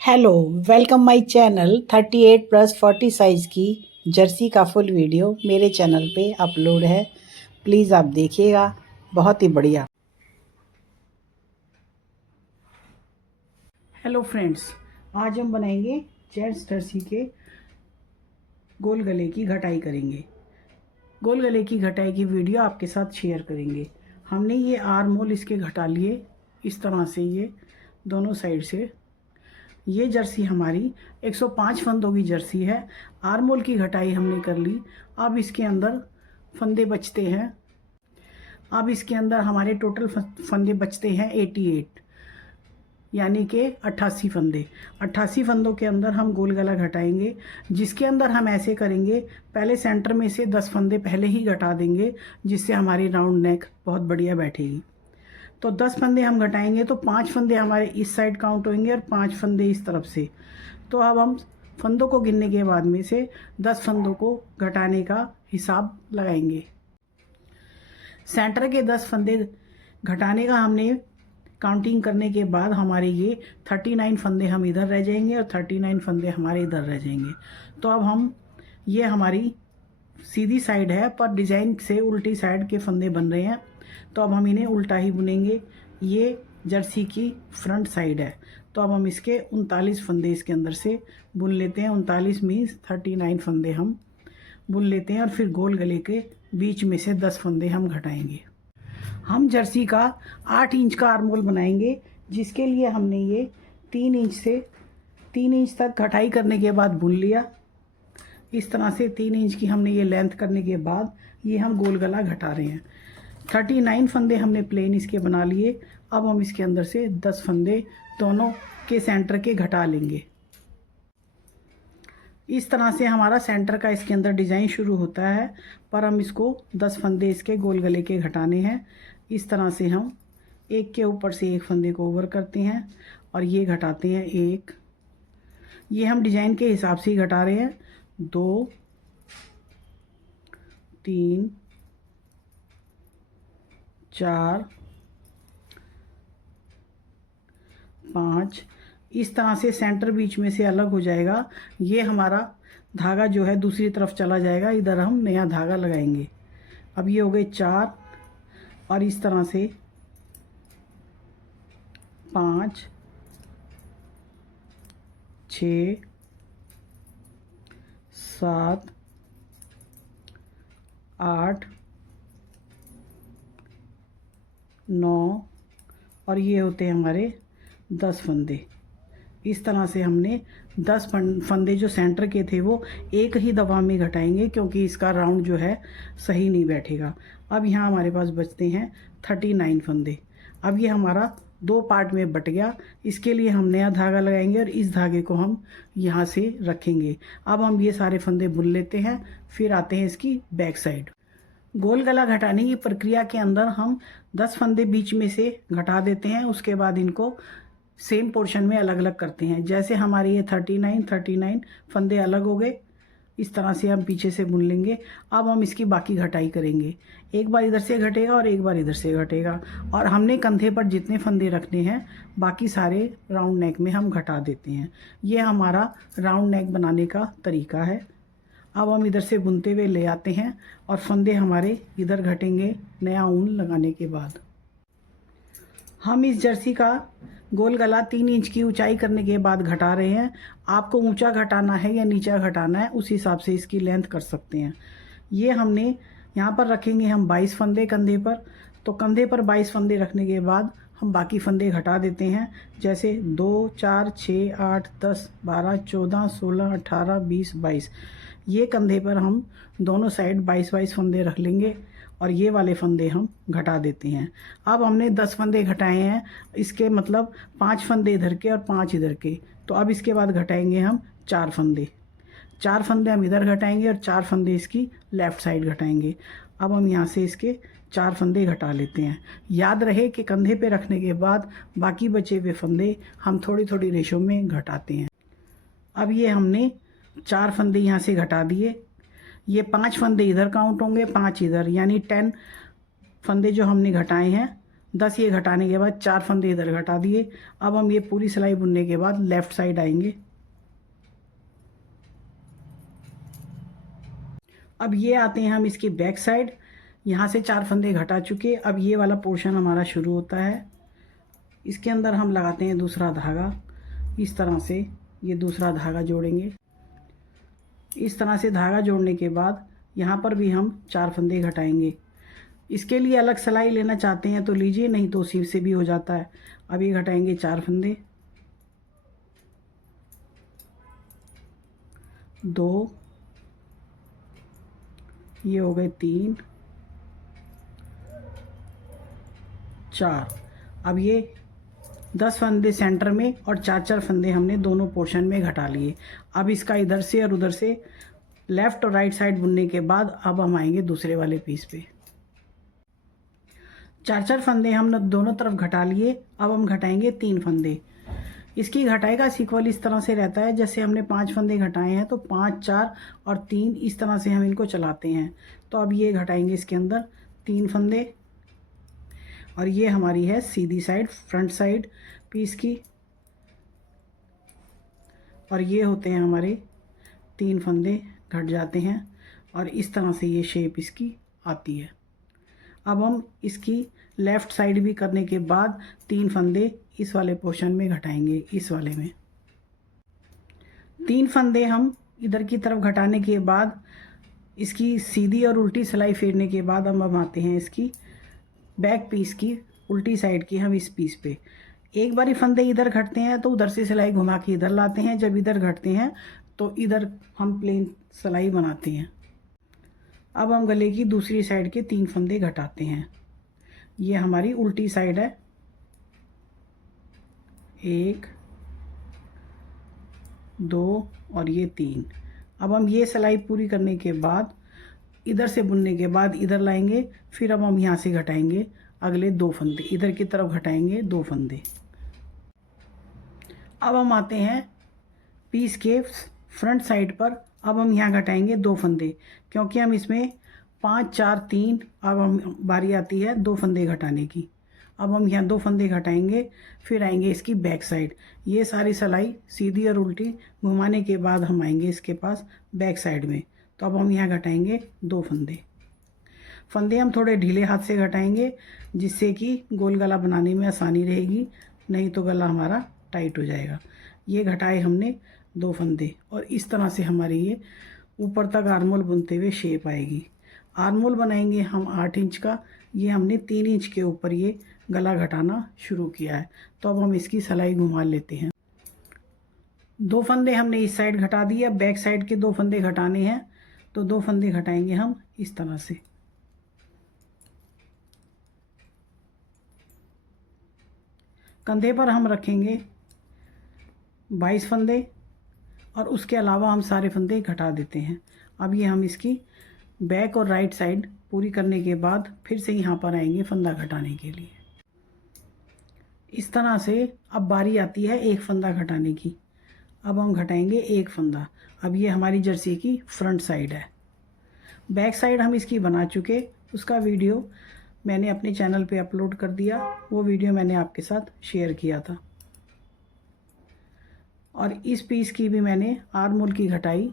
Hello, welcome my channel. 38+40 size की Jersey का full video मेरे चैनल पे अपलोड है। प्लीज़ आप देखिएगा, बहुत ही बढ़िया। हेलो फ्रेंड्स, आज हम बनाएंगे जेंट्स जर्सी के गोल गले की घटाई करेंगे। गोल गले की घटाई की वीडियो आपके साथ शेयर करेंगे। हमने ये आर्म होल इसके घटा लिए इस तरह से, ये दोनों साइड से। ये जर्सी हमारी 105 फंदों की जर्सी है। आर्म होल की घटाई हमने कर ली। अब इसके अंदर फंदे बचते हैं। अब इसके अंदर हमारे टोटल फंदे बचते हैं 88, यानी कि 88 फंदे। 88 फंदों के अंदर हम गोल गला घटाएंगे, जिसके अंदर हम ऐसे करेंगे। पहले सेंटर में से 10 फंदे पहले ही घटा देंगे, जिससे हमारी राउंड नेक बहुत बढ़िया बैठेगी। तो 10 फंदे हम घटाएंगे तो 5 फंदे हमारे इस साइड काउंट होंगे और 5 फंदे इस तरफ से। तो अब हम फंदों को गिनने के बाद में से 10 फंदों को घटाने का हिसाब लगाएंगे। सेंटर के 10 फंदे घटाने का हमने काउंटिंग करने के बाद हमारे ये 39 फंदे हम इधर रह जाएंगे और 39 फंदे हमारे इधर रह जाएंगे। तो अब हम ये हमारी सीधी साइड है, पर डिज़ाइन से उल्टी साइड के फंदे बन रहे हैं, तो अब हम इन्हें उल्टा ही बुनेंगे। ये जर्सी की फ्रंट साइड है, तो अब हम इसके 39 फंदे इसके अंदर से बुन लेते हैं। 39 मीन्स 39 फंदे हम बुन लेते हैं और फिर गोल गले के बीच में से 10 फंदे हम घटाएंगे। हम जर्सी का 8 इंच का आर्म होल बनाएंगे, जिसके लिए हमने ये 3 इंच से 3 इंच तक घटाई करने के बाद बुन लिया। इस तरह से 3 इंच की हमने ये लेंथ करने के बाद ये हम गोल गला घटा रहे हैं। 39 फंदे हमने प्लेन इसके बना लिए। अब हम इसके अंदर से 10 फंदे दोनों के सेंटर के घटा लेंगे। इस तरह से हमारा सेंटर का इसके अंदर डिज़ाइन शुरू होता है, पर हम इसको 10 फंदे इसके गोल गले के घटाने हैं। इस तरह से हम एक के ऊपर से एक फंदे को ओवर करते हैं और ये घटाते हैं एक। ये हम डिज़ाइन के हिसाब से ही घटा रहे हैं। 2 3 4 5। इस तरह से सेंटर बीच में से अलग हो जाएगा। ये हमारा धागा जो है दूसरी तरफ चला जाएगा, इधर हम नया धागा लगाएंगे। अब ये हो गए 4 और इस तरह से 5 6 7 8 9 और ये होते हैं हमारे 10 फंदे। इस तरह से हमने 10 फंदे जो सेंटर के थे वो एक ही दफ़ा में घटाएंगे, क्योंकि इसका राउंड जो है सही नहीं बैठेगा। अब यहाँ हमारे पास बचते हैं 39 फंदे। अब ये हमारा 2 पार्ट में बट गया। इसके लिए हम नया धागा लगाएंगे और इस धागे को हम यहाँ से रखेंगे। अब हम ये सारे फंदे बुन लेते हैं, फिर आते हैं इसकी बैक साइड। गोल गला घटाने की प्रक्रिया के अंदर हम 10 फंदे बीच में से घटा देते हैं। उसके बाद इनको सेम पोर्शन में अलग अलग करते हैं। जैसे हमारे ये 39 फंदे अलग हो गए, इस तरह से हम पीछे से बुन लेंगे। अब हम इसकी बाकी घटाई करेंगे। एक बार इधर से घटेगा और एक बार इधर से घटेगा, और हमने कंधे पर जितने फंदे रखने हैं बाकी सारे राउंड नेक में हम घटा देते हैं। ये हमारा राउंड नेक बनाने का तरीका है। अब हम इधर से बुनते हुए ले आते हैं और फंदे हमारे इधर घटेंगे नया ऊन लगाने के बाद। हम इस जर्सी का गोल गला 3 इंच की ऊंचाई करने के बाद घटा रहे हैं। आपको ऊंचा घटाना है या नीचा घटाना है, उस हिसाब से इसकी लेंथ कर सकते हैं। ये हमने यहाँ पर रखेंगे हम 22 फंदे कंधे पर। तो कंधे पर 22 फंदे रखने के बाद हम बाकी फंदे घटा देते हैं। जैसे 2 4 6 8 10 12 14 16 18 20 22। ये कंधे पर हम दोनों साइड 22 फंदे रख लेंगे और ये वाले फंदे हम घटा देते हैं। अब हमने 10 फंदे घटाए हैं, इसके मतलब 5 फंदे इधर के और 5 इधर के। तो अब इसके बाद घटाएंगे हम 4 फंदे। 4 फंदे हम इधर घटाएंगे और 4 फंदे इसकी लेफ़्ट साइड घटाएंगे। अब हम यहाँ से इसके 4 फंदे घटा लेते हैं। याद रहे कि कंधे पे रखने के बाद बाकी बचे हुए फंदे हम थोड़ी थोड़ी रेशो में घटाते हैं। अब ये हमने 4 फंदे यहाँ से घटा दिए। ये 5 फंदे इधर काउंट होंगे, 5 इधर, यानी 10 फंदे जो हमने घटाए हैं 10 ये घटाने के बाद 4 फंदे इधर घटा दिए। अब हम ये पूरी सिलाई बुनने के बाद लेफ़्ट साइड आएंगे। अब ये आते हैं हम इसकी बैक साइड। यहाँ से 4 फंदे घटा चुके, अब ये वाला पोर्शन हमारा शुरू होता है। इसके अंदर हम लगाते हैं दूसरा धागा। इस तरह से ये दूसरा धागा जोड़ेंगे। इस तरह से धागा जोड़ने के बाद यहाँ पर भी हम 4 फंदे घटाएंगे। इसके लिए अलग सिलाई लेना चाहते हैं तो लीजिए, नहीं तो उसी से भी हो जाता है। अब ये घटाएंगे 4 फंदे, 2, ये हो गए 3, 4। अब ये 10 फंदे सेंटर में और 4-4 फंदे हमने दोनों पोर्शन में घटा लिए। अब इसका इधर से और उधर से लेफ़्ट और राइट साइड बुनने के बाद अब हम आएंगे दूसरे वाले पीस पे। 4-4 फंदे हमने दोनों तरफ घटा लिए। अब हम घटाएंगे 3 फंदे। इसकी घटाई का सीक्वल इस तरह से रहता है, जैसे हमने 5 फंदे घटाए हैं तो 5, 4 और 3 इस तरह से हम इनको चलाते हैं। तो अब ये घटाएंगे इसके अंदर 3 फंदे, और ये हमारी है सीधी साइड, फ्रंट साइड पीस की। और ये होते हैं हमारे 3 फंदे घट जाते हैं और इस तरह से ये शेप इसकी आती है। अब हम इसकी लेफ़्ट साइड भी करने के बाद 3 फंदे इस वाले पोर्शन में घटाएंगे। इस वाले में 3 फंदे हम इधर की तरफ घटाने के बाद इसकी सीधी और उल्टी सिलाई फेरने के बाद हम आते हैं इसकी बैक पीस की उल्टी साइड की। हम इस पीस पे एक बारी फंदे इधर घटते हैं तो उधर से सिलाई घुमा के इधर लाते हैं। जब इधर घटते हैं तो इधर हम प्लेन सिलाई बनाते हैं। अब हम गले की दूसरी साइड के 3 फंदे घटाते हैं। ये हमारी उल्टी साइड है, 1, 2 और ये 3। अब हम ये सिलाई पूरी करने के बाद इधर से बुनने के बाद इधर लाएंगे। फिर अब हम यहाँ से घटाएंगे अगले 2 फंदे, इधर की तरफ घटाएंगे 2 फंदे। अब हम आते हैं पीस के फ्रंट साइड पर। अब हम यहाँ घटाएंगे 2 फंदे, क्योंकि हम इसमें 5, 4, 3। अब हम बारी आती है 2 फंदे घटाने की। अब हम यहाँ 2 फंदे घटाएंगे, फिर आएंगे इसकी बैक साइड। ये सारी सिलाई सीधी और उल्टी घुमाने के बाद हम आएंगे इसके पास बैक साइड में। तो अब हम यहाँ घटाएंगे 2 फंदे। फंदे हम थोड़े ढीले हाथ से घटाएंगे, जिससे कि गोल गला बनाने में आसानी रहेगी, नहीं तो गला हमारा टाइट हो जाएगा। ये घटाए हमने 2 फंदे और इस तरह से हमारी ये ऊपर तक आर्मोल बुनते हुए शेप आएगी। आर्मोल बनाएंगे हम 8 इंच का। ये हमने 3 इंच के ऊपर ये गला घटाना शुरू किया है। तो अब हम इसकी सिलाई घुमा लेते हैं। 2 फंदे हमने इस साइड घटा दिए। अब बैक साइड के 2 फंदे घटाने हैं, तो 2 फंदे घटाएंगे हम इस तरह से। कंधे पर हम रखेंगे 22 फंदे और उसके अलावा हम सारे फंदे घटा देते हैं। अब ये हम इसकी बैक और राइट साइड पूरी करने के बाद फिर से यहाँ पर आएंगे फंदा घटाने के लिए। इस तरह से अब बारी आती है 1 फंदा घटाने की। अब हम घटाएंगे 1 फंदा। अब ये हमारी जर्सी की फ्रंट साइड है। बैक साइड हम इसकी बना चुके, उसका वीडियो मैंने अपने चैनल पे अपलोड कर दिया। वो वीडियो मैंने आपके साथ शेयर किया था। और इस पीस की भी मैंने आर्मोल की घटाई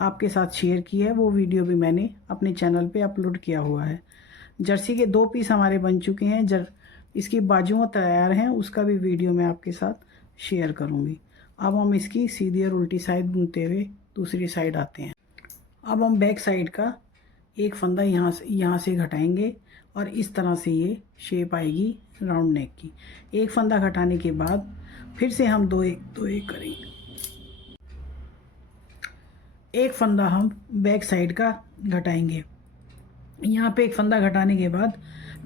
आपके साथ शेयर की है। वो वीडियो भी मैंने अपने चैनल पे अपलोड किया हुआ है। जर्सी के 2 पीस हमारे बन चुके हैं। इसकी बाजुएं तैयार हैं, उसका भी वीडियो मैं आपके साथ शेयर करूँगी। अब हम इसकी सीधी और उल्टी साइड बुनते हुए दूसरी साइड आते हैं। अब हम बैक साइड का 1 फंदा यहाँ से घटाएंगे और इस तरह से ये शेप आएगी राउंड नेक की। 1 फंदा घटाने के बाद फिर से हम 2-1 करेंगे। 1 फंदा हम बैक साइड का घटाएंगे। यहाँ पे 1 फंदा घटाने के बाद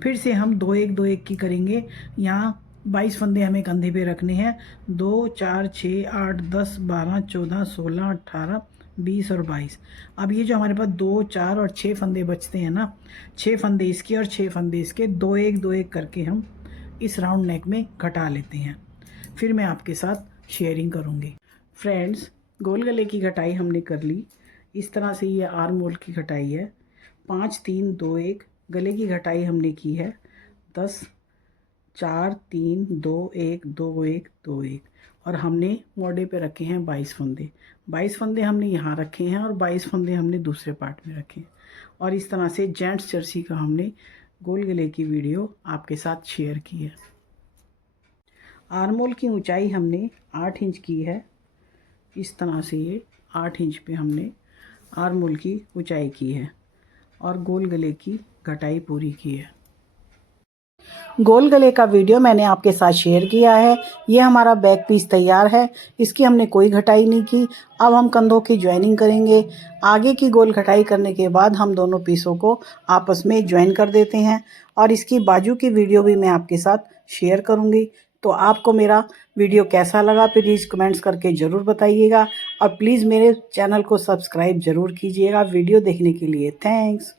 फिर से हम 2-1 की करेंगे। यहाँ 22 फंदे हमें कंधे पे रखने हैं। 2, 4, 6, 8, 10, 12, 14, 16, 18, 20 और 22। अब ये जो हमारे पास 2, 4 और 6 फंदे बचते हैं ना, 6 फंदे इसके और 6 फंदे इसके 2-1 करके हम इस राउंड नेक में घटा लेते हैं। फिर मैं आपके साथ शेयरिंग करूँगी। फ्रेंड्स, गोल गले की घटाई हमने कर ली। इस तरह से ये आर्म होल की घटाई है। 5, 3, 2, 1 गले की घटाई हमने की है 10 4 3 2 1 2 1 2 1 और हमने मोड़े पे रखे हैं 22 फंदे। 22 फंदे हमने यहाँ रखे हैं और 22 फंदे हमने दूसरे पार्ट में रखे हैं। और इस तरह से जेंट्स जर्सी का हमने गोल गले की वीडियो आपके साथ शेयर की है। आर्मोल की ऊंचाई हमने 8 इंच की है। इस तरह से ये 8 इंच पे हमने आर्मोल की ऊंचाई की है और गोल गले की घटाई पूरी की है। गोल गले का वीडियो मैंने आपके साथ शेयर किया है। ये हमारा बैक पीस तैयार है। इसकी हमने कोई घटाई नहीं की। अब हम कंधों की ज्वाइनिंग करेंगे। आगे की गोल घटाई करने के बाद हम दोनों पीसों को आपस में ज्वाइन कर देते हैं और इसकी बाजू की वीडियो भी मैं आपके साथ शेयर करूंगी। तो आपको मेरा वीडियो कैसा लगा प्लीज़ कमेंट्स करके ज़रूर बताइएगा और प्लीज़ मेरे चैनल को सब्सक्राइब ज़रूर कीजिएगा। वीडियो देखने के लिए थैंक्स।